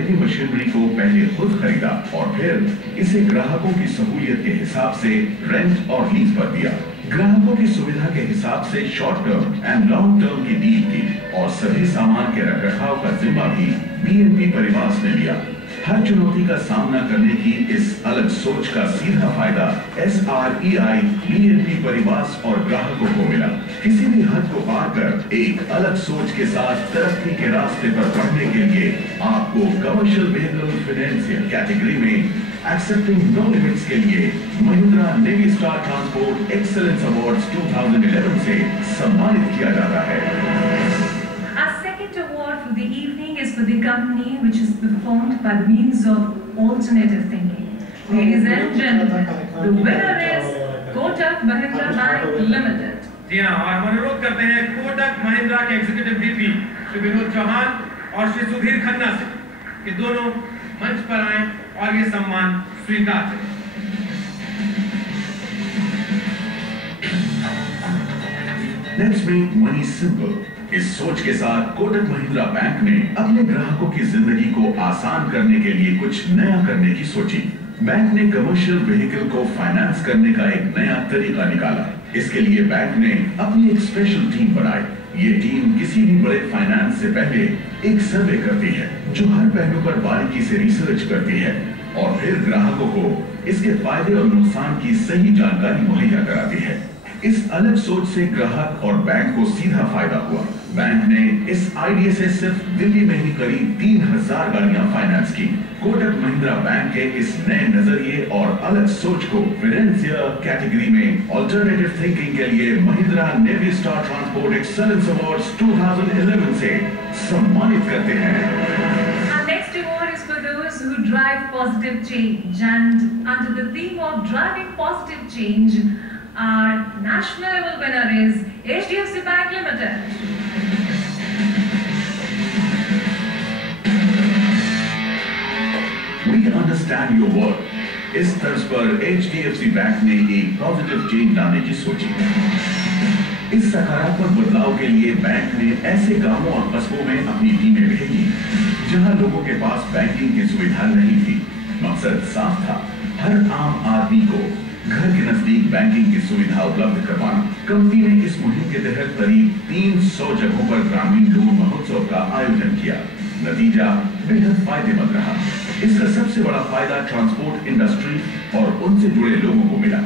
Heavy machinery को पहले खुद खरीदा और फिर इसे ग्राहकों की सहूलियत के हिसाब से रेंट और लीज पर दिया। ग्राहकों की सुविधा के हिसाब से short term and long term की डील की और सभी सामान के रखरखाव का जिम्मा भी बीएनपी परिवास ने लिया। हर चुनौती का सामना करने की इस अलग सोच का सीधा फायदा SREI, बीएनपी परिवास और ग्राहकों को मिला। किसी भी हद को पार कर एक अलग सोच के साथ तरक्की के रास्ते पर बढ़ने के लिए आपको कमर्शियल व्हीकल फाइनेंशियल कैटेगरी में एक्सेप्टिंग नो लिमिट्स के लिए Mahindra Navistar transport excellence awards 2011 से सम्मानित किया जाता है। Our second award for the evening is for the company which is performed by means of alternative thinking. Ladies and gentlemen, the winner is Kotak Mahindra Bank Limited. जी हाँ, और हम अनुरोध करते हैं कोटक महिंद्रा के एग्जीक्यूटिव VP श्री विनोद चौहान और श्री सुधीर खन्ना से कि दोनों मंच पर आएं और ये सम्मान स्वीकार करें। Let's make money simple. इस सोच के साथ कोटक महिंद्रा बैंक ने अपने ग्राहकों की जिंदगी को आसान करने के लिए कुछ नया करने की सोची। बैंक ने कमर्शियल व्हीकल को फाइनेंस करने का एक नया तरीका निकाला। इसके लिए बैंक ने अपनी एक स्पेशल टीम बनाई। ये टीम किसी भी बड़े फाइनेंस से पहले एक सर्वे करती है जो हर पहलू पर बारीकी से रिसर्च करती है और फिर ग्राहकों को इसके फायदे और नुकसान की सही जानकारी मुहैया कराती है। इस अलग सोच से ग्राहक और बैंक को सीधा फायदा हुआ। बैंक ने इस आइडिया से सिर्फ दिल्ली में ही करीब 3000 गाड़ियां फाइनेंस की। कोटक महिंद्रा बैंक के इस नए नजरिए और अलग सोच को फाइनेंशियल कैटेगरी में अल्टरनेटिव थिंकिंग के लिए Mahindra Navistar transport excellence awards 2011 से सम्मानित करते हैं। Our next award is for those who drive positive change, and under the theme of driving positive change, our national level winner is HDFC Bank Limited. We understand your work. इस तर्ज पर HDFC bank ने एक positive change लाने की सोची। इस सकारात्मक बदलाव के लिए बैंक ने ऐसे गांवों और कस्बों में अपनी टीमें भेजी जहां लोगों के पास बैंकिंग की सुविधा नहीं थी। मकसद साफ था, हर आम आदमी को घर के नजदीक बैंकिंग की सुविधा उपलब्ध करवाना। कंपनी ने इस मुहिम के तहत करीब 300 जगहों पर ग्रामीण लोन महोत्सव का आयोजन किया। नतीजा बेहद फायदेमंद रहा। इसका सबसे बड़ा फायदा ट्रांसपोर्ट इंडस्ट्री और उनसे जुड़े लोगों को मिला।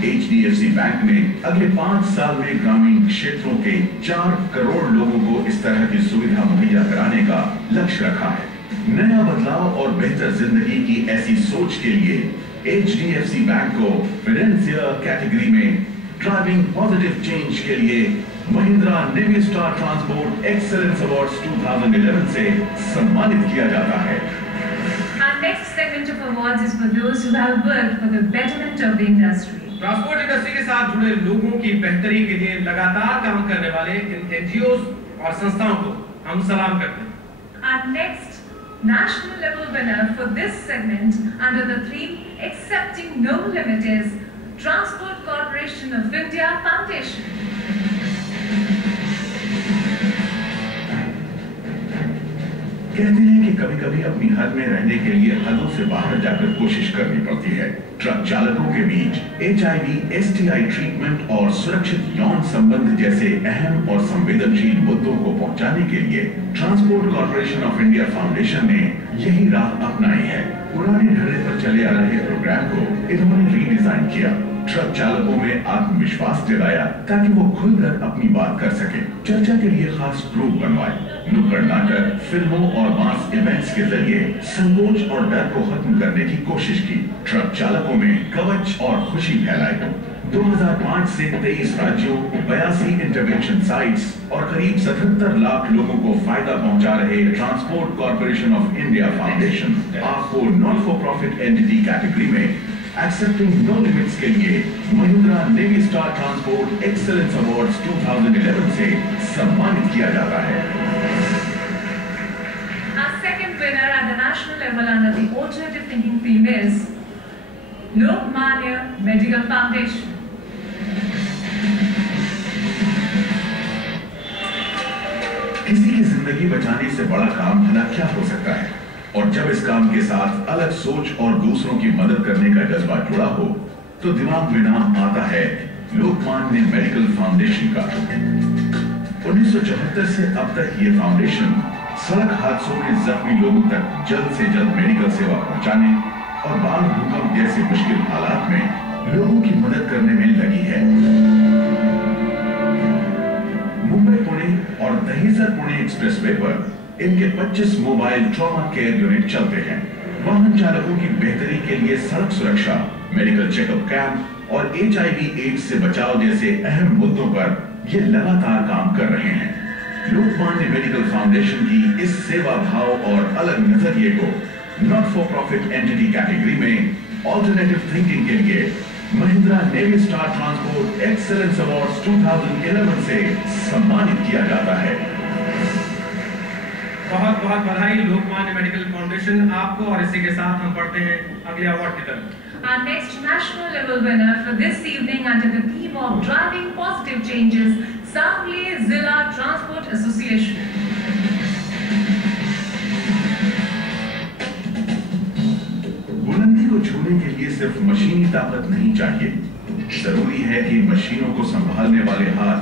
HDFC बैंक ने अगले 5 साल में ग्रामीण क्षेत्रों के 4 करोड़ लोगों को इस तरह की सुविधा मुहैया कराने का लक्ष्य रखा है। नया बदलाव और बेहतर जिंदगी की ऐसी सोच के लिए HDFC बैंक को फाइनेंशियल कैटेगरी में ड्राइविंग पॉजिटिव चेंज के लिए Mahindra Navistar transport excellence awards 2011 से सम्मानित किया जाता है। Our next segment of awards is for those who have worked for the betterment of the industry. Transport industry के साथ जुड़े लोगों की बेहतरी के लिए लगातार काम करने वाले इन NGOs और संस्थाओं को हम सलाम करते हैं। Our next national level winner for this segment under the theme Accepting No Limit is Transport Corporation of India Foundation. कहते हैं कि कभी-कभी अपनी हद में रहने के लिए हदों से बाहर जाकर कोशिश करनी पड़ती है। ट्रक चालकों के बीच HIV, STI ट्रीटमेंट और सुरक्षित यौन संबंध जैसे अहम और संवेदनशील मुद्दों को पहुंचाने के लिए transport corporation of India foundation ने यही राह अपनाई है। पुराने ढर्रे पर चले आ रहे प्रोग्राम को इन्होंने रीडिजाइन किया। ट्रक चालकों में आत्मविश्वास जगाया ताकि वो खुलकर अपनी बात कर सके। चर्चा के लिए खास ग्रुप बनवाए। नुक्कड़ नाटक, फिल्मों और मास इवेंट्स के जरिए संकोच और डर को खत्म करने की कोशिश की। ट्रक चालकों में कवच और खुशी फैलाई। 2005 से 23 राज्यों, 82 इंटरवेंशन साइट्स और करीब 77 लाख लोगों को फायदा पहुंचा रहे transport corporation of India foundation आपको not for profit entity category में एक्सेप्टिंग नो लिमिट्स के लिए Mahindra Navistar transport excellence awards 2011 से सम्मानित किया जाता है। Our second winner at the national level under the alternative thinking theme is Lokmanya Medical Foundation. किसी की जिंदगी बचाने से बड़ा काम भला क्या हो सकता है। और जब इस काम के साथ अलग सोच और दूसरों की मदद करने का जज्बा जुड़ा हो तो दिमाग में नाम आता है लोकमान्य मेडिकल फाउंडेशन का। 1974 से अब तक ये फाउंडेशन सड़क हादसों में जख्मी लोगों तक जल्द से जल्द मेडिकल सेवा पहुंचाने और बाढ़ भूकंप जैसे मुश्किल हालात में लोगों की मदद करने में लगी है। मुंबई पुणे और दहिसर पुणे एक्सप्रेसवे पर इनके 25 मोबाइल ट्रॉमा केयर यूनिट चलते हैं। वाहन चालकों की बेहतरी के लिए सड़क सुरक्षा, मेडिकल चेकअप कैंप और HIV/AIDS से बचाव जैसे अहम मुद्दों पर ये लगातार काम कर रहे हैं। लोकमान्य मेडिकल फाउंडेशन की इस सेवा भाव और अलग नजरिए को not for profit entity category में ऑल्टरनेटिव थिंकिंग के लिए Mahindra Navistar transport excellence awards 2011 से सम्मानित किया जाता है। बहुत बहुत बधाई लोकमान्य मेडिकल फाउंडेशन आपको। और इसी के साथ हम बढ़ते हैं अगले अवार्ड की तरफ। Our next national level winner for this evening under the theme of driving positive changes, Sangli Zilla Transport Association. बुलंदी को छूने के लिए सिर्फ मशीनी ताकत नहीं चाहिए, जरूरी है कि मशीनों को संभालने वाले हाथ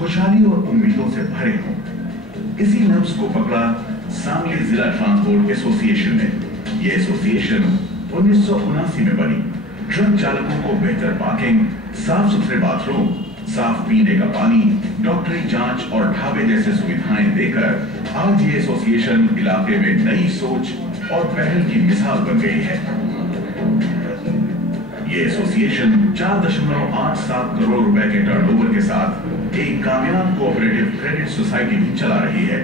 खुशहाली और उम्मीदों से भरे हों। इसी लफ्ज को पकड़ा सांगली जिला ट्रांसपोर्ट एसोसिएशन ने। यह एसोसिएशन 1979 में बनी। ट्रक चालकों को बेहतर पार्किंग, साफ सुथरे बाथरूम, साफ पीने का पानी, डॉक्टरी जांच और ढाबे जैसे सुविधाएं देकर आज ये एसोसिएशन इलाके में नई सोच और पहल की मिसाल बन गई है। ये एसोसिएशन 4.87 करोड़ रुपए के टर्नओवर के साथ एक कामयाब कोऑपरेटिव क्रेडिट सोसाइटी भी चला रही है,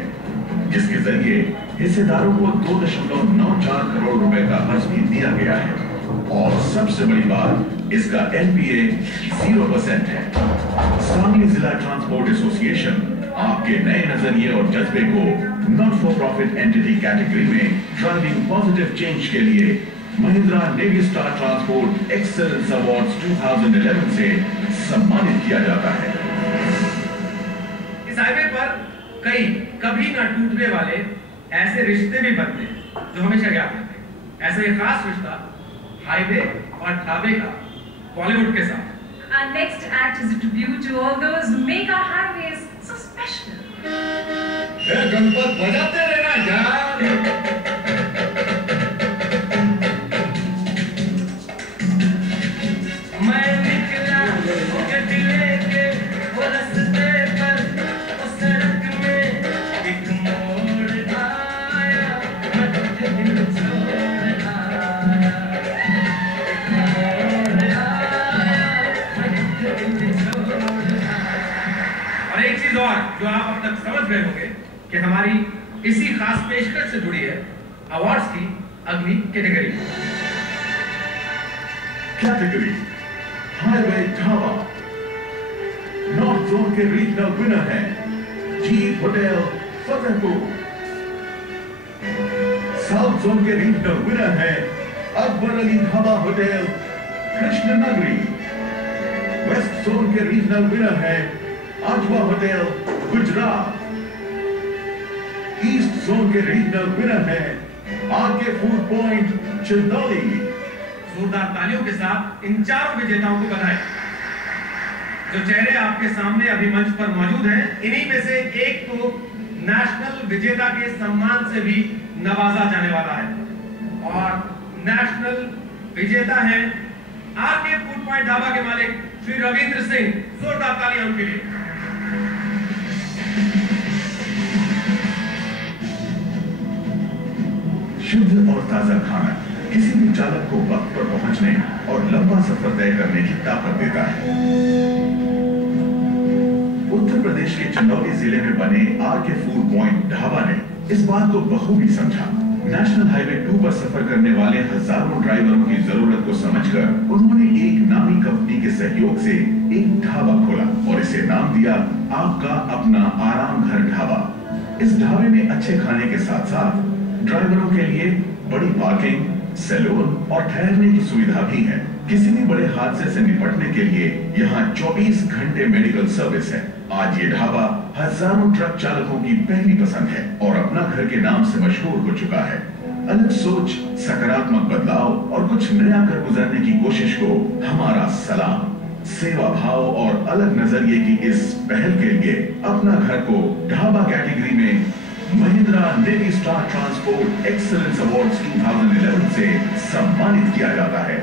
जिसके जरिए हिस्सेदारों को 2.94 करोड़ रुपए का कर्ज भी दिया गया है। और सबसे बड़ी बात, इसका NPA 0% है। सांगली जिला ट्रांसपोर्ट एसोसिएशन आपके नए नजरिए और जज्बे को not for profit entity category में ड्राइविंग पॉजिटिव चेंज के लिए Mahindra Navistar transport excellence awards 2011 से सम्मानित किया जाता है। इस हाईवे पर कई कभी ना टूटने वाले ऐसे रिश्ते भी बनते हैं जो हमेशा याद रहते हैं। ऐसा एक खास रिश्ता हाईवे और ढाबे का बॉलीवुड के साथ। Our next act is a tribute to all those who make our highways so special. Ganpat बजाते रहना यार। मैं निकला गड्डी लेके वो रास्ते पर, उस सड़क में एक मोड़ आया, मैं दिल छोड़ आया, एक मोड़ आया, मैं दिल छोड़ आया। और एक चीज और जो आप अब तक समझ गए होंगे कि हमारी इसी खास पेशकश से जुड़ी है अवार्ड्स की अगली category. Category highway dhaba. North zone के रीजनल विनर है Jeet hotel Fatehpur. South zone के रीजनल विनर है Akbar Ali dhaba hotel Krishnanagari. West zone के रीजनल विनर है Ajwa hotel Gujarat. East zone के रीजनल विनर है आरके फूड पॉइंट चंदौली। जोरदार तालियों के साथ इन चारों विजेताओं को बधाई। जो चेहरे आपके सामने अभी मंच पर मौजूद हैं, इन्हीं में से एक को नेशनल विजेता के सम्मान से भी नवाजा जाने वाला है। और नेशनल विजेता है आरके फूड पॉइंट ढाबा के मालिक श्री रविंद्र सिंह। जोरदार तालियां उनके लिए। शुद्ध और ताजा खाना किसी भी चालक को वक्त पर पहुंचने और लंबा सफर तय करने की ताकत देता है। उत्तर प्रदेश के चंदौली जिले में बने आरके फूड पॉइंट ढाबा ने इस बात को बखूबी समझा। नेशनल हाईवे 2 पर सफर करने वाले हजारों ड्राइवरों की जरूरत को समझकर उन्होंने एक नामी कंपनी के सहयोग से एक ढाबा खोला और इसे नाम दिया आपका अपना आराम घर ढाबा। इस ढाबे में अच्छे खाने के साथ साथ ड्राइवरों के लिए बड़ी पार्किंग, सैलून और ठहरने की सुविधा भी है। किसी भी बड़े हादसे से निपटने के लिए यहाँ 24 घंटे मेडिकल सर्विस है। आज ये ढाबा हजारों ट्रक चालकों की पहली पसंद है और अपना घर के नाम से मशहूर हो चुका है। अलग सोच, सकारात्मक बदलाव और कुछ नया कर गुजरने की कोशिश को हमारा सलाम। सेवा भाव और अलग नजरिए की इस पहल के लिए अपना घर को ढाबा कैटेगरी में Mahindra Navistar transport excellence awards 2011 से सम्मानित किया जाता है।